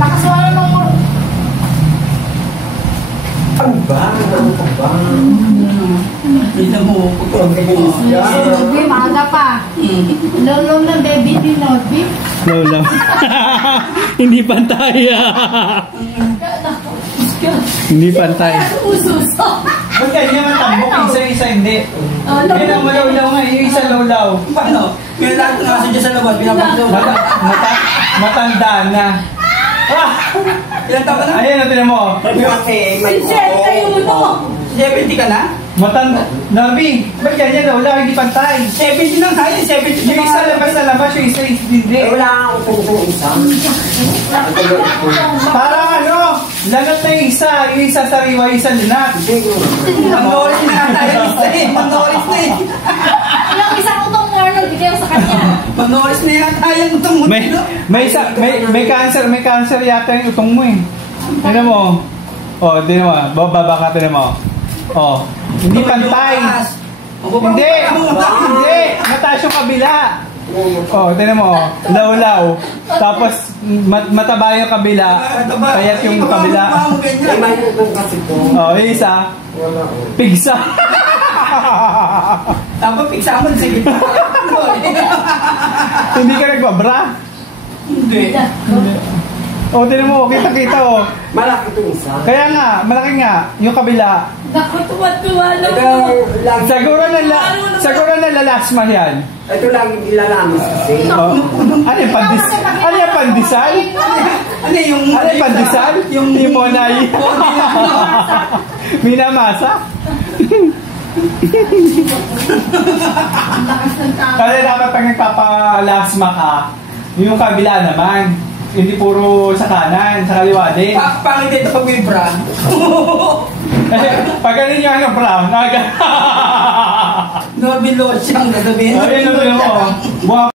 Lakas wala nung mo. Ano ba? Hindi mo. Baby, maaga pa. Lolo na baby din, Lodi. Lola. Hindi pantay. Hindi pantay. Ususo. Ba't ganyan matambok? Isa hindi. Hindi na malaw-law nga. Yung isa law-law. Paano? May lahat ng aso dyan sa labas. Pinapagdaw na. Matanda na. Ilan taon ka na? Ayan, natin mo. Siyempre, tayo mo. 70 ka na? Matanda. Nabi, ba't ganyan law-law? Hindi pantay. 70 lang tayo. 70 Yung isa labas, yung isa hindi. Wala akong utong isang. Parang ano, langat na yung isa sariwa, yung isa lunat. Mag-Norris na nga tayo. Mag-Norris na eh. Yung isang utong Arnold, bigay ko sa kanya. Mag-Norris na nga tayo. May cancer yata yung utong mo eh. Tignan mo. Oh, tignan mo. Baba ka, tignan mo. Oh, hindi pantay. Hindi. Mataas yung kabila. Oh, tignan mo. Law-law. Tapos mataba yung kabila. Payat yung kabila. May mayroon kasi po. Oh, yung isa. Pigsa. Tapos pigsa mo sa gitna. Hindi ka nagbabra? Hindi. Oh, tignan mo. Kita-kita oh. Malaki itong isa. Kaya nga, malaki nga. Yung kabila. Naku, tuwa-tuwa lang Ito mo. lang. Siguro na lalasma yan. Ito lang ilalamas kasi. Oh. Ano yung pandisal? Ano yung pandisal? Ano yung... Ano yung pandisal? Yung limonay. Minamasa? Kasi dapat pag nagpapalasma ka, yung kabila naman. Hindi puro sa kanan, sa kaliwa din. Pangit ito pag may bra. Pag ganun yung ano, bra, naga. Norbil Losyang nasabihin. Ayun, ano mo.